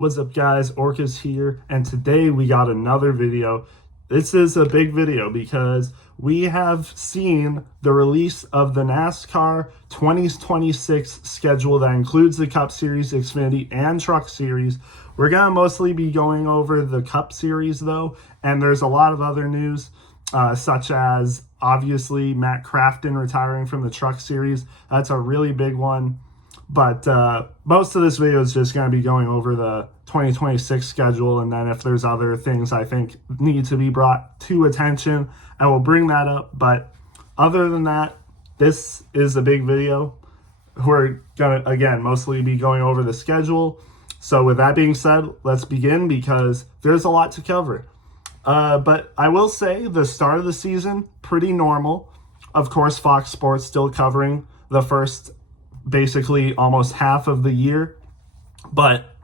What's up guys, Orca's here, and today we got another video. This is a big video because we have seen the release of the NASCAR 2026 schedule that includes the Cup Series, Xfinity, and Truck Series. We're going to mostly be going over the Cup Series though, and there's a lot of other news, such as obviously Matt Crafton retiring from the Truck Series. That's a really big one. But most of this video is just going to be going over the 2026 schedule, and then if there's other things I think need to be brought to attention, I will bring that up. But other than that, this is a big video. We're going to, again, mostly be going over the schedule. So with that being said, let's begin because there's a lot to cover. But I will say the start of the season, pretty normal. Of course, Fox Sports still covering the first basically almost half of the year. But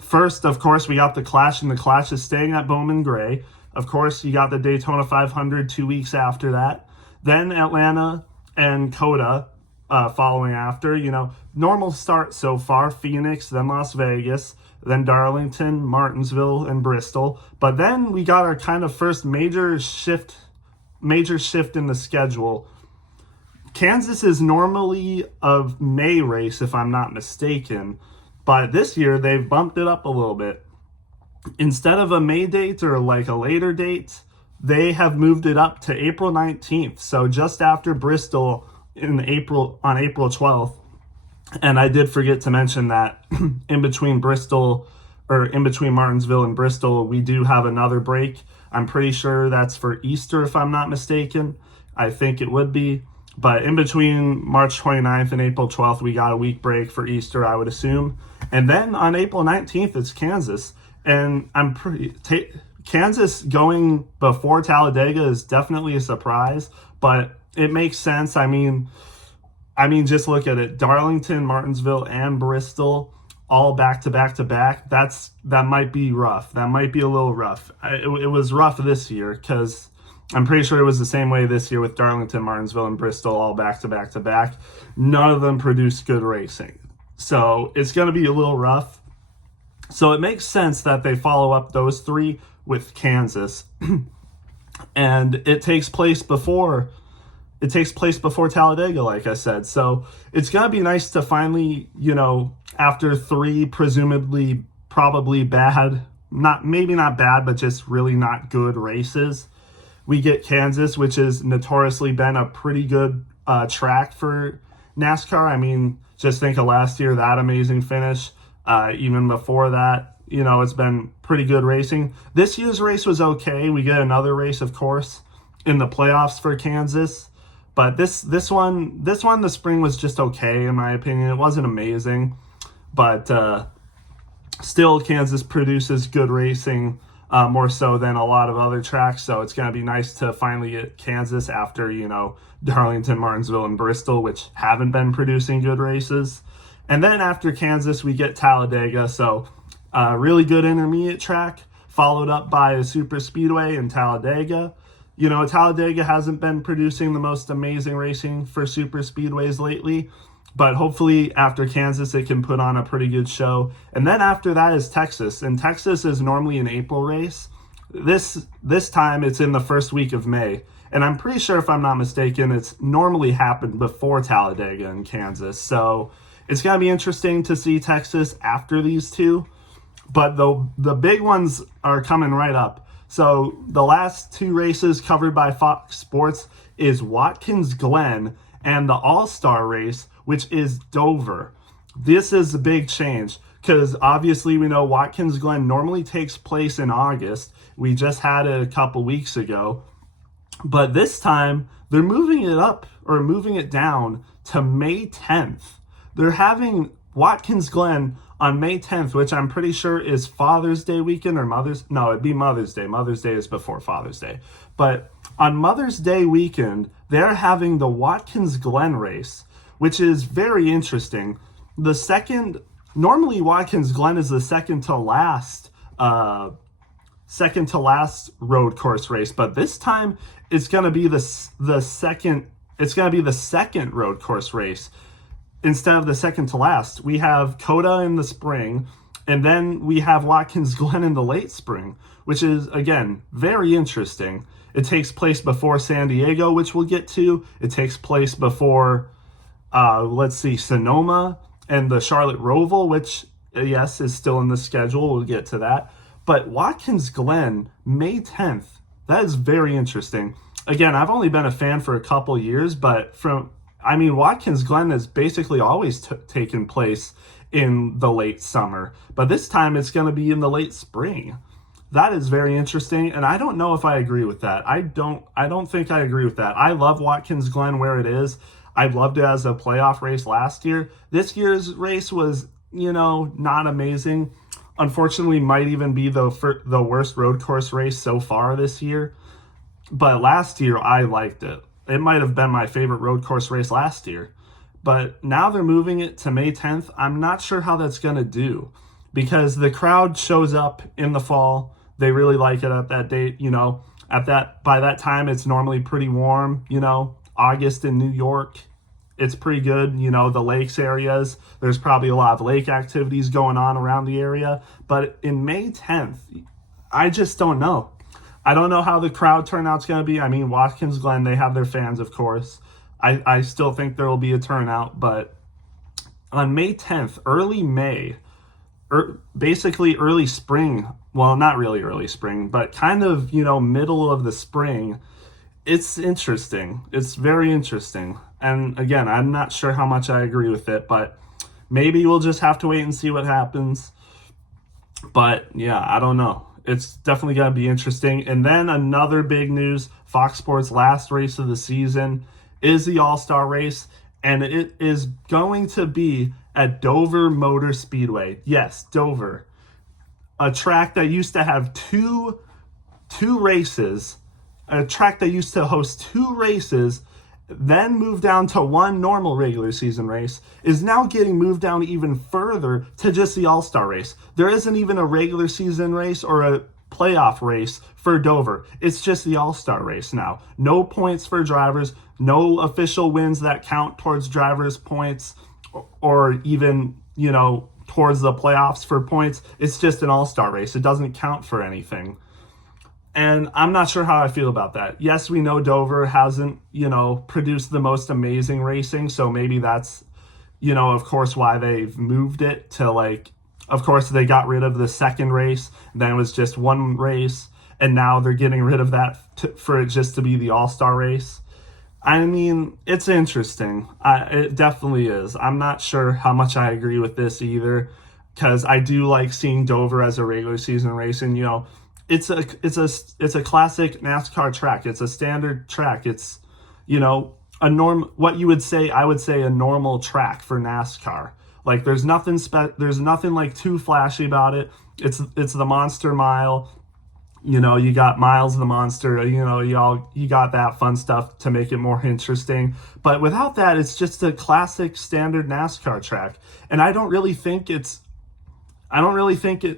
first, of course, we got the Clash, and the Clash is staying at Bowman Gray. Of course, you got the Daytona 500 2 weeks after that. Then Atlanta and Coda following after. You know, normal start so far. Phoenix, then Las Vegas, then Darlington, Martinsville, and Bristol. But then we got our kind of first major shift in the schedule. Kansas is normally a May race, if I'm not mistaken, but this year they've bumped it up a little bit. Instead of a May date or like a later date, they have moved it up to April 19th, so just after Bristol on April 12th. And I did forget to mention that in between Martinsville and Bristol, we do have another break. I'm pretty sure that's for Easter, if I'm not mistaken. I think it would be. But in between March 29th and April 12th, we got a week break for Easter, I would assume. And then on April 19th, it's Kansas. And Kansas going before Talladega is definitely a surprise, but it makes sense. I mean, just look at it. Darlington, Martinsville, and Bristol all back to back to back. That might be rough. That might be a little rough. It was rough this year because I'm pretty sure it was the same way this year with Darlington, Martinsville, and Bristol all back to back to back. None of them produced good racing. So it's going to be a little rough. So it makes sense that they follow up those three with Kansas. And it takes place before Talladega, like I said. So it's going to be nice to finally, after three presumably probably bad, maybe not bad, but just really not good races, we get Kansas, which has notoriously been a pretty good track for NASCAR. I mean, just think of last year, that amazing finish. Even before that, it's been pretty good racing. This year's race was okay. We get another race, of course, in the playoffs for Kansas. But this one, the spring was just okay, in my opinion. It wasn't amazing. But still, Kansas produces good racing. More so than a lot of other tracks. So it's going to be nice to finally get Kansas after, Darlington, Martinsville, and Bristol, which haven't been producing good races. And then after Kansas, we get Talladega. So really good intermediate track, followed up by a super speedway in Talladega. Talladega hasn't been producing the most amazing racing for super speedways lately. But hopefully after Kansas, it can put on a pretty good show. And then after that is Texas. And Texas is normally an April race. This time it's in the first week of May. And I'm pretty sure, if I'm not mistaken, it's normally happened before Talladega and Kansas. So it's going to be interesting to see Texas after these two. But the big ones are coming right up. So the last two races covered by Fox Sports is Watkins Glen and the All-Star race, which is Dover. This is a big change because obviously we know Watkins Glen normally takes place in August. We just had it a couple weeks ago. But this time they're moving it down to May 10th. They're having Watkins Glen on May 10th, which I'm pretty sure is Father's Day weekend or it'd be Mother's Day. Mother's Day is before Father's Day. But on Mother's Day weekend, they're having the Watkins Glen race, which is very interesting. Normally Watkins Glen is the second to last road course race, but this time it's going to be the second road course race instead of the second to last. We have Coda in the spring, And then we have Watkins Glen in the late spring, which is, again, very interesting. It takes place before San Diego, which we'll get to. It takes place before, Sonoma and the Charlotte Roval, which, yes, is still in the schedule. We'll get to that. But Watkins Glen, May 10th, that is very interesting. Again, I've only been a fan for a couple years, but Watkins Glen has basically always taken place in the late summer, but this time it's going to be in the late spring. That is very interesting, and I don't know if I agree with that. I don't think I agree with that. I love Watkins Glen where it is. I loved it as a playoff race last year. This year's race was, not amazing. Unfortunately, might even be the worst road course race so far this year. But last year, I liked it. It might have been my favorite road course race last year. But now they're moving it to May 10th. I'm not sure how that's going to do because the crowd shows up in the fall. They really like it at that date. By that time, it's normally pretty warm. August in New York, it's pretty good. The lakes areas, there's probably a lot of lake activities going on around the area. But in May 10th, I just don't know. I don't know how the crowd turnout's going to be. Watkins Glen, they have their fans, of course. I still think there will be a turnout, but on May 10th, early May, basically early spring, well, not really early spring, but kind of, middle of the spring, it's interesting. It's very interesting. And again, I'm not sure how much I agree with it, but maybe we'll just have to wait and see what happens. But yeah, I don't know. It's definitely going to be interesting. And then another big news, Fox Sports' last race of the season is the All-Star race, and it is going to be at Dover Motor Speedway. Yes, Dover, a track that used to have two races, a track that used to host two races, then moved down to one normal regular season race, is now getting moved down even further to just the All-Star race. There isn't even a regular season race or a playoff race for Dover. It's just the All-Star race now. No points for drivers, no official wins that count towards drivers' points or even, towards the playoffs for points. It's just an All-Star race. It doesn't count for anything. And I'm not sure how I feel about that. Yes, we know Dover hasn't, produced the most amazing racing. So maybe that's, of course, why they've moved it to of course, they got rid of the second race. Then it was just one race. And now they're getting rid of that for it just to be the All-Star race. It's interesting. It definitely is. I'm not sure how much I agree with this either, because I do like seeing Dover as a regular season race. And, it's a classic NASCAR track. It's a standard track. It's, what you would say, I would say a normal track for NASCAR. There's nothing too flashy about it. It's the Monster Mile. You got Miles the Monster. You got that fun stuff to make it more interesting. But without that, it's just a classic standard NASCAR track. And I don't really think it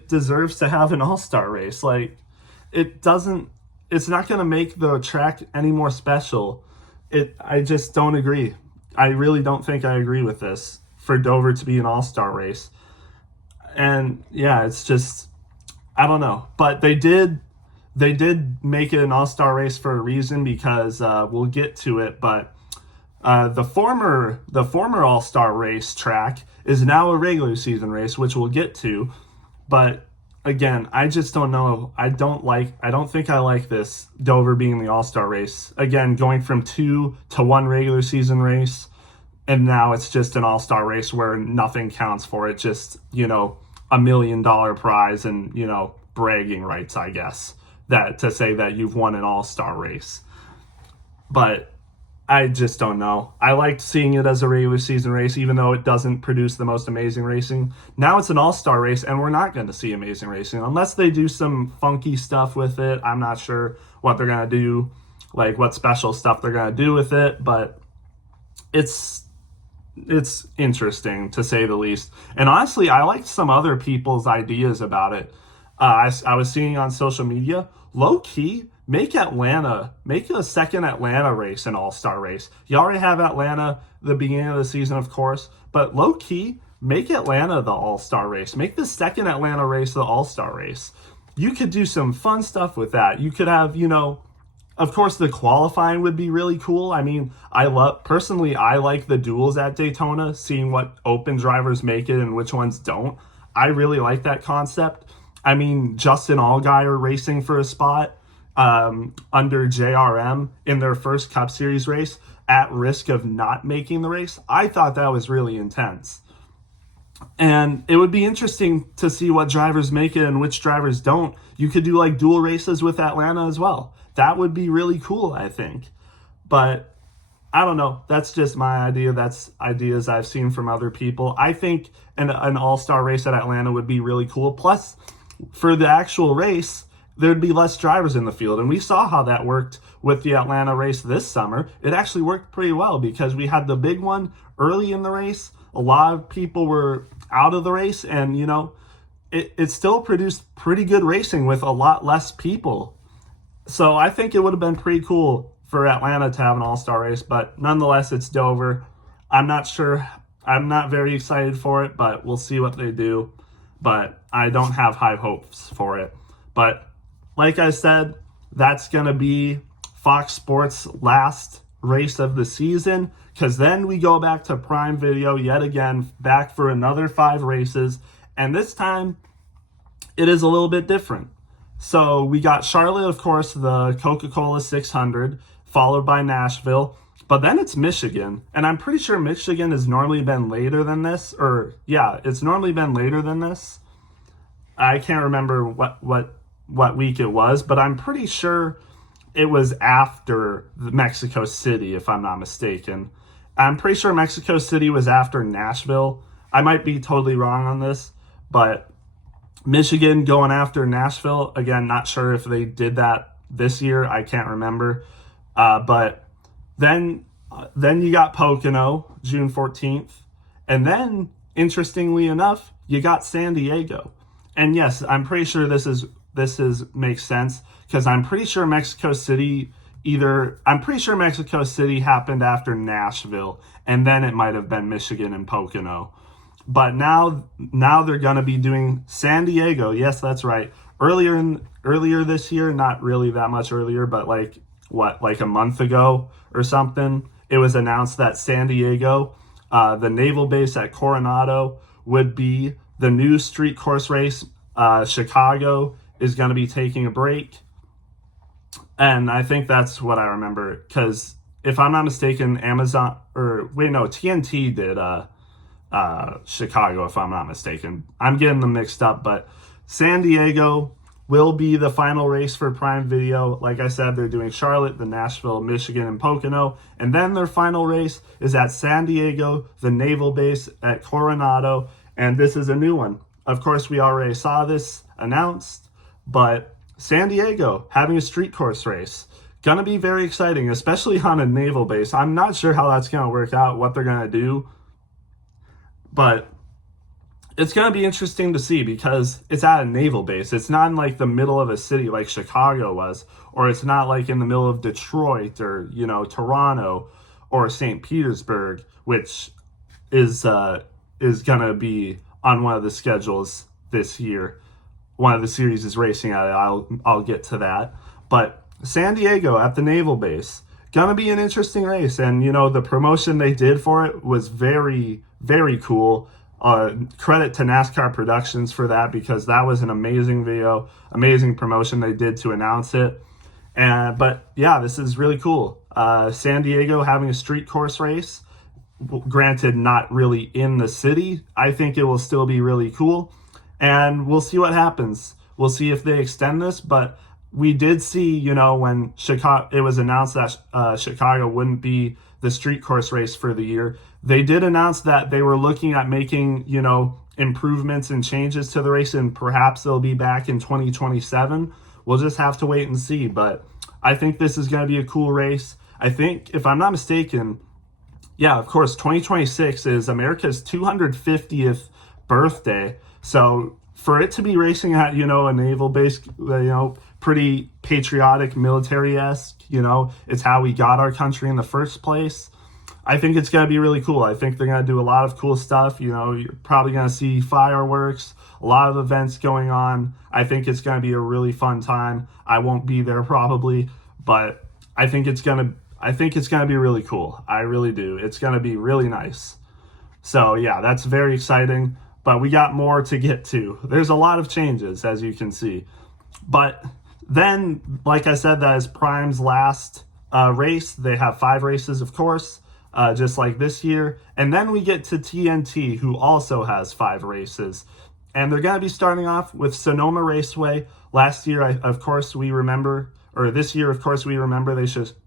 deserves to have an all-star race. It's not going to make the track any more special. I just don't agree. I really don't think I agree with this for Dover to be an all-star race. And yeah, it's just, I don't know. But they did make it an all-star race for a reason, because we'll get to it. But the former all-star race track is now a regular season race, which we'll get to. But again, I just don't know. I don't think I like this Dover being the all-star race. Again, going from 2 to 1 regular season race, and now it's just an all-star race where nothing counts for it. Just, $1 million prize and, bragging rights, I guess, that to say that you've won an all-star race. But I just don't know. I liked seeing it as a regular season race, even though it doesn't produce the most amazing racing. Now it's an all-star race, and we're not going to see amazing racing unless they do some funky stuff with it. I'm not sure what they're going to do, what special stuff they're going to do with it, but it's interesting, to say the least. And honestly, I liked some other people's ideas about it. I was seeing on social media, low-key, make a second Atlanta race an all-star race. You already have Atlanta the beginning of the season, of course, but low-key, make Atlanta the all-star race. Make the second Atlanta race the all-star race. You could do some fun stuff with that. You could have, of course, the qualifying would be really cool. I mean, I like the duels at Daytona, seeing what open drivers make it and which ones don't. I really like that concept. I mean, Justin Allgaier racing for a spot under JRM in their first Cup Series race at risk of not making the race. I thought that was really intense. And it would be interesting to see what drivers make it and which drivers don't. You could do like dual races with Atlanta as well. That would be really cool, I think. But I don't know. That's just my idea. That's ideas I've seen from other people. I think an all-star race at Atlanta would be really cool. Plus, for the actual race, there'd be less drivers in the field. And we saw how that worked with the Atlanta race this summer. It actually worked pretty well because we had the big one early in the race. A lot of people were out of the race, and, it still produced pretty good racing with a lot less people. So I think it would have been pretty cool for Atlanta to have an all-star race, but nonetheless, it's Dover. I'm not sure. I'm not very excited for it, but we'll see what they do. But I don't have high hopes for it. But like I said, that's going to be Fox Sports' last race of the season, because then we go back to Prime Video yet again, back for another 5 races, and this time it is a little bit different. So we got Charlotte, of course, the Coca-Cola 600, followed by Nashville, but then it's Michigan, and I'm pretty sure Michigan has normally been later than this, it's normally been later than this. I can't remember what week it was, but I'm pretty sure it was after Mexico City, if I'm not mistaken. I'm pretty sure Mexico City was after Nashville. I might be totally wrong on this, but Michigan going after Nashville, again, not sure if they did that this year. I can't remember. But then you got Pocono, June 14th. And then, interestingly enough, you got San Diego. And yes, I'm pretty sure this makes sense, because I'm pretty sure Mexico City happened after Nashville, and then it might have been Michigan and Pocono. But now they're going to be doing San Diego. Yes, that's right. Earlier this year, not really that much earlier, but like a month ago or something, it was announced that San Diego, the naval base at Coronado, would be the new street course race. Chicago is going to be taking a break. And I think that's what I remember, because if I'm not mistaken, TNT did Chicago, if I'm not mistaken. I'm getting them mixed up, but San Diego will be the final race for Prime Video. Like I said, they're doing Charlotte, the Nashville, Michigan, and Pocono, and then their final race is at San Diego, the naval base at Coronado, and this is a new one. Of course, we already saw this announced, but San Diego having a street course race. Gonna be very exciting, especially on a naval base. I'm not sure how that's gonna work out, what they're gonna do, but it's gonna be interesting to see, because it's at a naval base. It's not in like the middle of a city like Chicago was, or it's not like in the middle of Detroit or, Toronto or St. Petersburg, which is gonna be on one of the schedules this year. One of the series is racing at it. I'll get to that. But San Diego at the naval base, gonna be an interesting race. And, the promotion they did for it was very, very cool. Credit to NASCAR Productions for that, because that was an amazing video, amazing promotion they did to announce it. But yeah, this is really cool. San Diego having a street course race, granted not really in the city. I think it will still be really cool. And we'll see what happens. We'll see if they extend this, but we did see, when it was announced that Chicago wouldn't be the street course race for the year, they did announce that they were looking at making, improvements and changes to the race, and perhaps they'll be back in 2027. We'll just have to wait and see, but I think this is going to be a cool race. I think, if I'm not mistaken, yeah, of course, 2026 is America's 250th birthday. So for it to be racing at, a naval base, pretty patriotic, military-esque, it's how we got our country in the first place. I think it's going to be really cool. I think they're going to do a lot of cool stuff. You know, you're probably going to see fireworks, a lot of events going on. I think it's going to be a really fun time. I won't be there probably, but I think it's going to be really cool. I really do. It's going to be really nice. So yeah, that's very exciting, but we got more to get to. There's a lot of changes, as you can see. But then, like I said, that is Prime's last race. They have 5 races, of course, just like this year. And then we get to TNT, who also has 5 races. And they're going to be starting off with Sonoma Raceway. Last year, of course, we remember, or this year, of course, we remember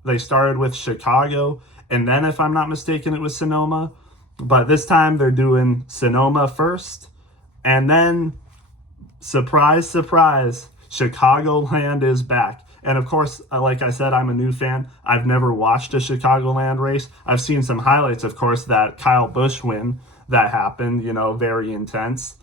they started with Chicago. And then, if I'm not mistaken, it was Sonoma. But this time, they're doing Sonoma first. And then, surprise, surprise, Chicagoland is back. And of course, like I said, I'm a new fan. I've never watched a Chicagoland race. I've seen some highlights, of course, that Kyle Busch win that happened, you know, very intense.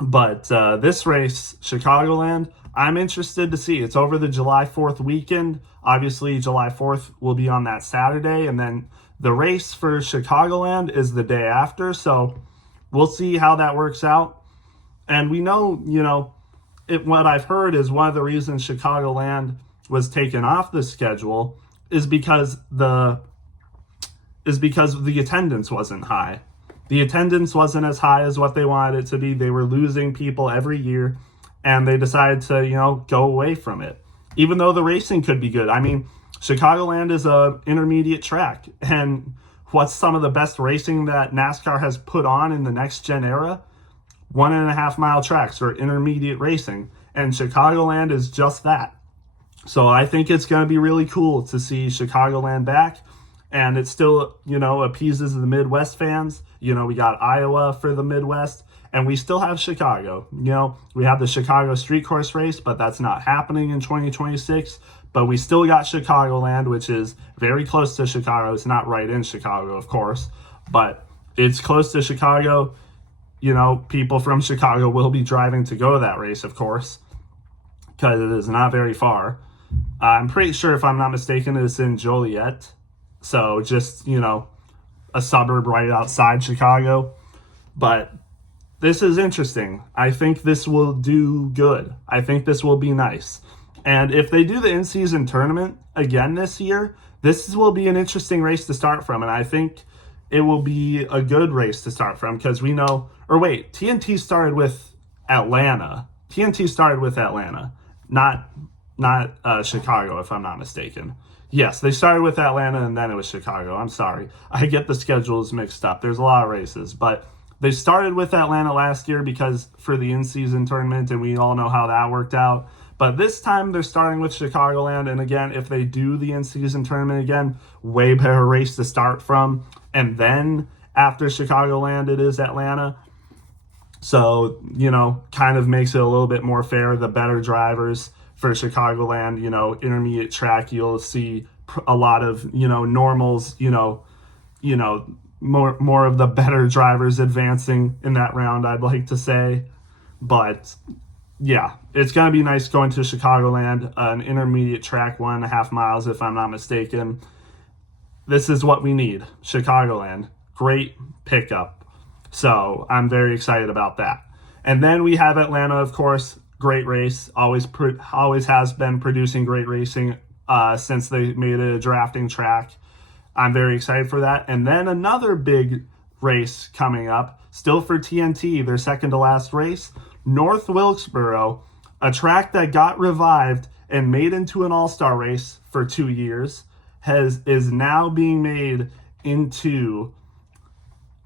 But this race, Chicagoland, I'm interested to see. It's over the July 4th weekend. Obviously, July 4th will be on that Saturday. And then the race for Chicagoland is the day after. So we'll see how that works out. And we know, you know, what I've heard is one of the reasons Chicagoland was taken off the schedule is because the attendance wasn't high. The attendance wasn't as high as what they wanted it to be. They were losing people every year, and they decided to, you know, go away from it. Even though the racing could be good. I mean, Chicagoland is a intermediate track, and what's some of the best racing that NASCAR has put on in the next gen era? 1.5 mile tracks for intermediate racing, and Chicagoland is just that. So I think it's going to be really cool to see Chicagoland back, and it still, you know, appeases the Midwest fans. You know, we got Iowa for the Midwest, and we still have Chicago. You know, we have the Chicago Street Course race, but that's not happening in 2026. But we still got Chicagoland, which is very close to Chicago. It's not right in Chicago, of course, but it's close to Chicago. You know, people from Chicago will be driving to go to that race, of course, because it is not very far. I'm pretty sure, if I'm not mistaken, it's in Joliet. So just, you know, a suburb right outside Chicago. But this is interesting. I think this will do good. I think this will be nice. And if they do the in-season tournament again this year, this will be an interesting race to start from. And I think it will be a good race to start from, because we know, or wait, TNT started with Atlanta. TNT started with Atlanta, not Chicago, if I'm not mistaken. Yes, they started with Atlanta and then it was Chicago. I'm sorry. I get the schedules mixed up. There's a lot of races, but they started with Atlanta last year because for the in-season tournament, and we all know how that worked out. But this time they're starting with Chicagoland, and again, if they do the in-season tournament again, way better race to start from. And then after Chicagoland, it is Atlanta. So, you know, kind of makes it a little bit more fair. The better drivers for Chicagoland, you know, intermediate track, you'll see a lot of, you know, normals, you know, more of the better drivers advancing in that round, I'd like to say. But yeah, it's going to be nice going to Chicagoland, an intermediate track, 1.5 miles, if I'm not mistaken. This is what we need. Chicagoland. Great pickup. So I'm very excited about that. And then we have Atlanta, of course. Great race. Always has been producing great racing since they made it a drafting track. I'm very excited for that. And then another big race coming up, still for TNT, their second to last race, North Wilkesboro, a track that got revived and made into an all-star race for 2 years, is now being made into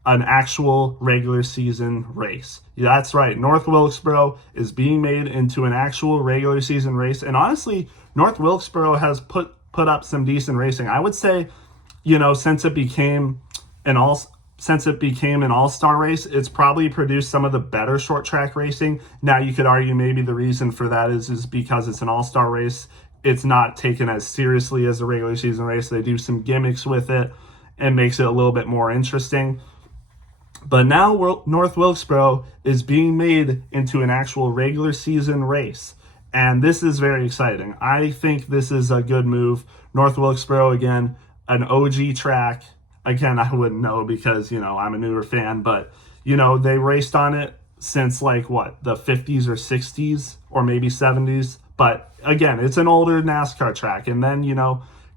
an actual regular season race. Yeah, that's right. North Wilkesboro is being made into an actual regular season race. And honestly, North Wilkesboro has put up some decent racing. I would say, you know, since it became an all-star race, it's probably produced some of the better short track racing. Now you could argue maybe the reason for that is because it's an all-star race. It's not taken as seriously as a regular season race. They do some gimmicks with it and makes it a little bit more interesting. But now North Wilkesboro is being made into an actual regular season race. And this is very exciting. I think this is a good move. North Wilkesboro, again, an OG track again, I wouldn't know because, I'm a newer fan, but, they raced on it since like what, the 50s or 60s or maybe 70s. But again, it's an older NASCAR track. And then,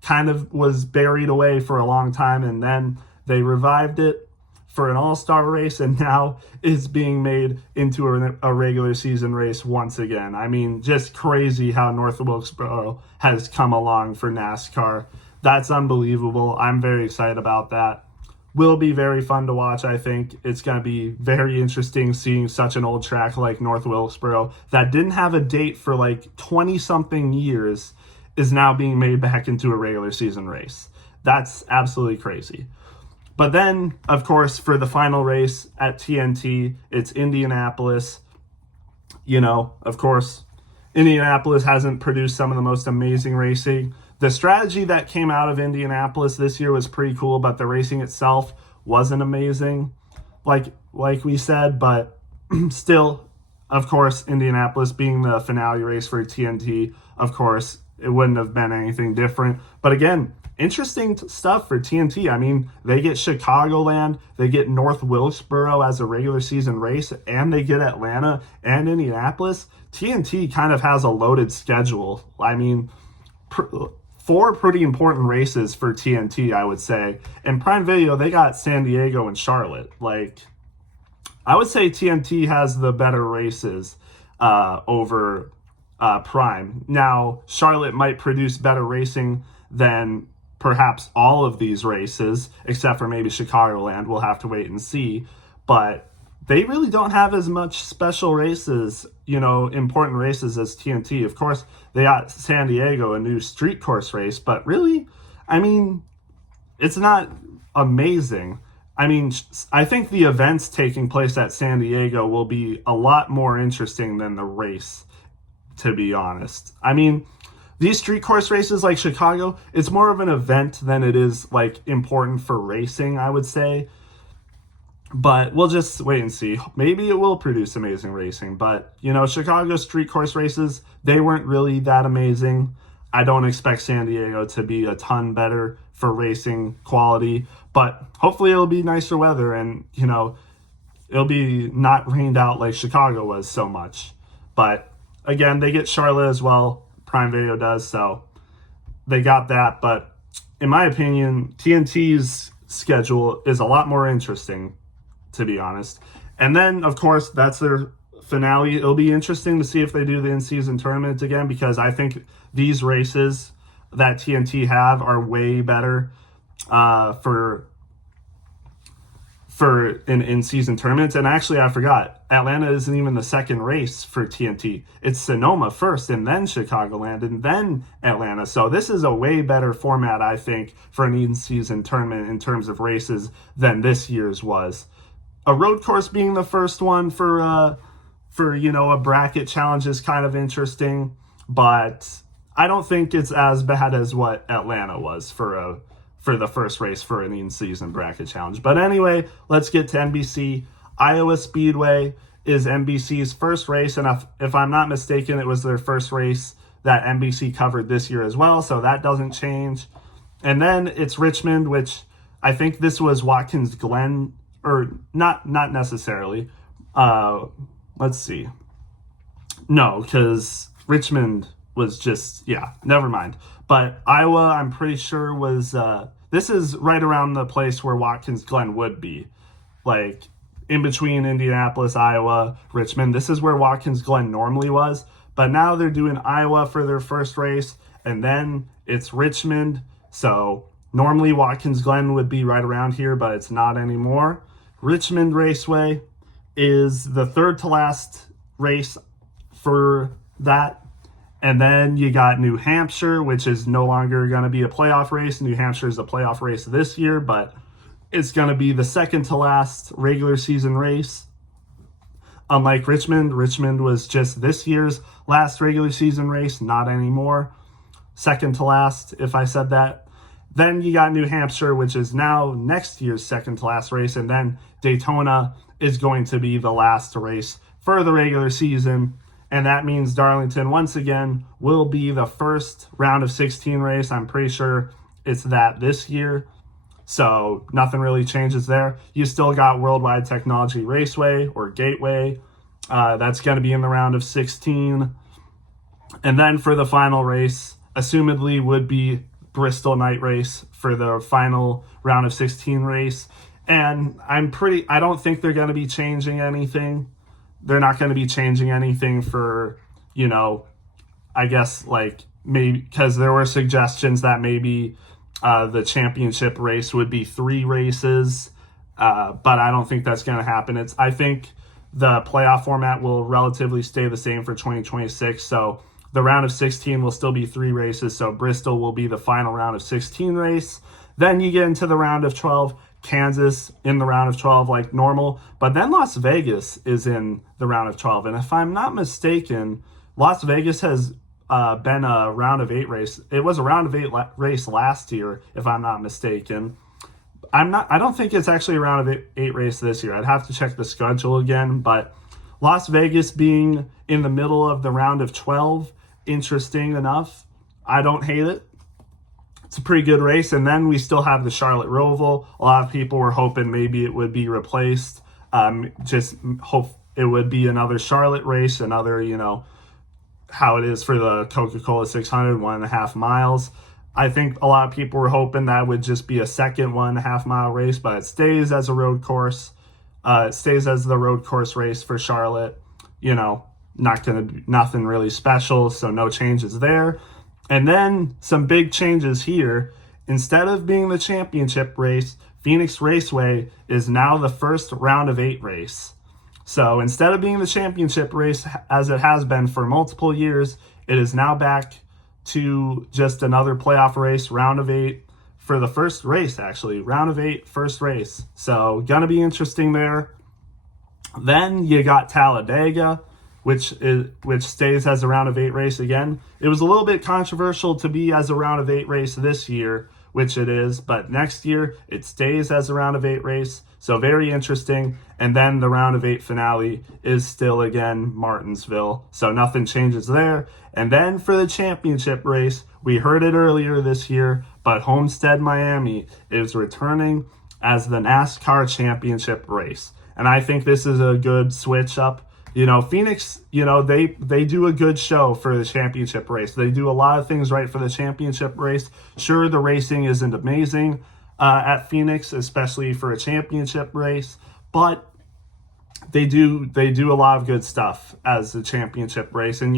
kind of was buried away for a long time. And then they revived it for an all-star race, and now is being made into a regular season race once again. I mean, just crazy how North Wilkesboro has come along for NASCAR. That's unbelievable. I'm very excited about that. Will be very fun to watch, I think. It's going to be very interesting seeing such an old track like North Wilkesboro that didn't have a date for like 20-something years is now being made back into a regular season race. That's absolutely crazy. But then, of course, for the final race at TNT, it's Indianapolis. Of course, Indianapolis hasn't produced some of the most amazing racing. The strategy that came out of Indianapolis this year was pretty cool, but the racing itself wasn't amazing, like we said. But still, of course, Indianapolis being the finale race for TNT, of course, it wouldn't have been anything different. But again, interesting stuff for TNT. I mean, they get Chicagoland, they get North Wilkesboro as a regular season race, and they get Atlanta and Indianapolis. TNT kind of has a loaded schedule. I mean, four pretty important races for TNT, I would say. And Prime Video, they got San Diego and Charlotte. Like, I would say TNT has the better races over Prime. Now, Charlotte might produce better racing than perhaps all of these races, except for maybe Chicagoland. We'll have to wait and see. But they really don't have as much special races, important races as TNT. Of course, they got San Diego, a new street course race, but really, I mean, it's not amazing. I mean, I think the events taking place at San Diego will be a lot more interesting than the race, to be honest. I mean, these street course races like Chicago, it's more of an event than it is like important for racing, I would say. But we'll just wait and see. Maybe it will produce amazing racing. But, Chicago street course races, they weren't really that amazing. I don't expect San Diego to be a ton better for racing quality. But hopefully it'll be nicer weather and, it'll be not rained out like Chicago was so much. But again, they get Charlotte as well. Prime Video does, so they got that. But in my opinion, TNT's schedule is a lot more interesting, to be honest. And then, of course, that's their finale. It'll be interesting to see if they do the in-season tournament again, because I think these races that TNT have are way better for an in-season tournament. And actually, I forgot, Atlanta isn't even the second race for TNT. It's Sonoma first, and then Chicagoland, and then Atlanta. So this is a way better format, I think, for an in-season tournament in terms of races than this year's was. A road course being the first one for a bracket challenge is kind of interesting, but I don't think it's as bad as what Atlanta was for the first race for an in-season bracket challenge. But anyway, let's get to NBC. Iowa Speedway is NBC's first race, and if I'm not mistaken, it was their first race that NBC covered this year as well, so that doesn't change. And then it's Richmond, which I think this was Watkins Glen, or not necessarily. Let's see. No, because Richmond was just, never mind. But Iowa, I'm pretty sure was, this is right around the place where Watkins Glen would be. Like, in between Indianapolis, Iowa, Richmond. This is where Watkins Glen normally was. But now they're doing Iowa for their first race, and then it's Richmond. So normally Watkins Glen would be right around here, but it's not anymore. Richmond Raceway is the third to last race for that. And then you got New Hampshire, which is no longer going to be a playoff race. New Hampshire is a playoff race this year, but it's going to be the second to last regular season race. Unlike Richmond, Richmond was just this year's last regular season race, not anymore. Second to last, if I said that. Then you got New Hampshire, which is now next year's second to last race. And then Daytona is going to be the last race for the regular season. And that means Darlington, once again, will be the first round of 16 race. I'm pretty sure it's that this year. So nothing really changes there. You still got Worldwide Technology Raceway or Gateway. That's going to be in the round of 16. And then for the final race, assumedly would be Bristol Night Race for the final round of 16 race. And I don't think they're going to be changing anything. They're not going to be changing anything for, I guess like maybe because there were suggestions that maybe the championship race would be 3 races. But I don't think that's going to happen. I think the playoff format will relatively stay the same for 2026. So the round of 16 will still be 3 races. So Bristol will be the final round of 16 race. Then you get into the round of 12. Kansas in the round of 12 like normal. But then Las Vegas is in the round of 12. And if I'm not mistaken, Las Vegas has been a round of 8 race. It was a round of 8 race last year, if I'm not mistaken. I don't think it's actually a round of 8 race this year. I'd have to check the schedule again. But Las Vegas being in the middle of the round of 12, interesting enough. I don't hate it. It's a pretty good race. And then we still have the Charlotte Roval. A lot of people were hoping maybe it would be replaced. Just hope it would be another Charlotte race, another, how it is for the Coca-Cola 600, 1.5 miles. I think a lot of people were hoping that would just be a second 1.5 mile race, but it stays as a road course. It stays as the road course race for Charlotte. Nothing really special, so no changes there. And then some big changes here. Instead of being the championship race, Phoenix Raceway is now the first round of 8 race. So instead of being the championship race, as it has been for multiple years, it is now back to just another playoff race, round of 8 for the first race, actually. Round of 8, first race. So gonna be interesting there. Then you got Talladega, which stays as a round of 8 race again. It was a little bit controversial to be as a round of 8 race this year, which it is, but next year it stays as a round of 8 race. So very interesting. And then the round of 8 finale is still again Martinsville. So nothing changes there. And then for the championship race, we heard it earlier this year, but Homestead Miami is returning as the NASCAR championship race. And I think this is a good switch up. Phoenix, they do a good show for the championship race. They do a lot of things right for the championship race. Sure, the racing isn't amazing at Phoenix, especially for a championship race, but they do a lot of good stuff as the championship race. And,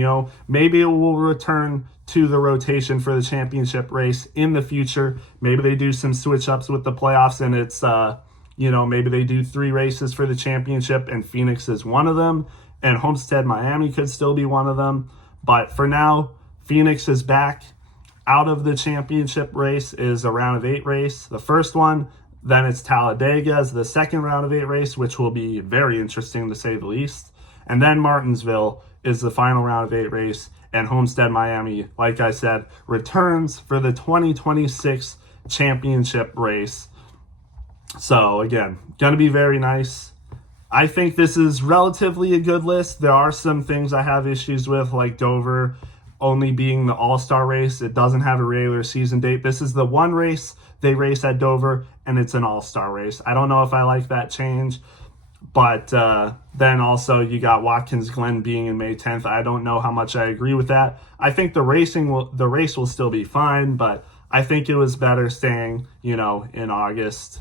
maybe it will return to the rotation for the championship race in the future. Maybe they do some switch ups with the playoffs and it's, maybe they do 3 races for the championship and Phoenix is one of them. And Homestead Miami could still be one of them. But for now, Phoenix is back out of the championship race, is a round of 8 race. The first one, then it's Talladega as the second round of 8 race, which will be very interesting to say the least. And then Martinsville is the final round of 8 race. And Homestead Miami, like I said, returns for the 2026 championship race. So again, going to be very nice. I think this is relatively a good list. There are some things I have issues with, like Dover only being the all-star race. It doesn't have a regular season date. This is the one race they race at Dover, and it's an all-star race. I don't know if I like that change, but then also you got Watkins Glen being in May 10th. I don't know how much I agree with that. I think the race will still be fine, but I think it was better staying, in August.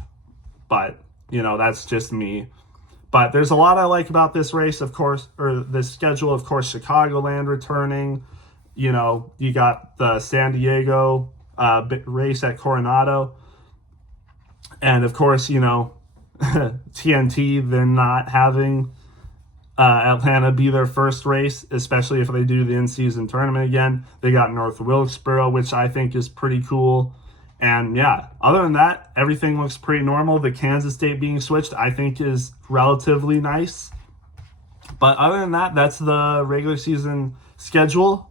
But, that's just me. But there's a lot I like about this race, of course, or this schedule. Of course, Chicagoland returning. You got the San Diego race at Coronado. And, of course, TNT, then not having Atlanta be their first race, especially if they do the in-season tournament again. They got North Wilkesboro, which I think is pretty cool. And yeah, other than that, everything looks pretty normal. The Kansas date being switched, I think, is relatively nice. But other than that, that's the regular season schedule.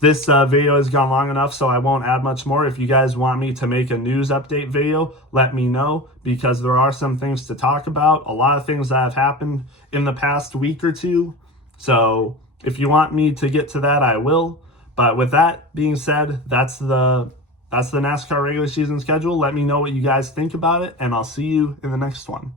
This video has gone long enough, so I won't add much more. If you guys want me to make a news update video, let me know, because there are some things to talk about. A lot of things that have happened in the past week or two. So if you want me to get to that, I will. But with that being said, that's the That's the NASCAR regular season schedule. Let me know what you guys think about it, and I'll see you in the next one.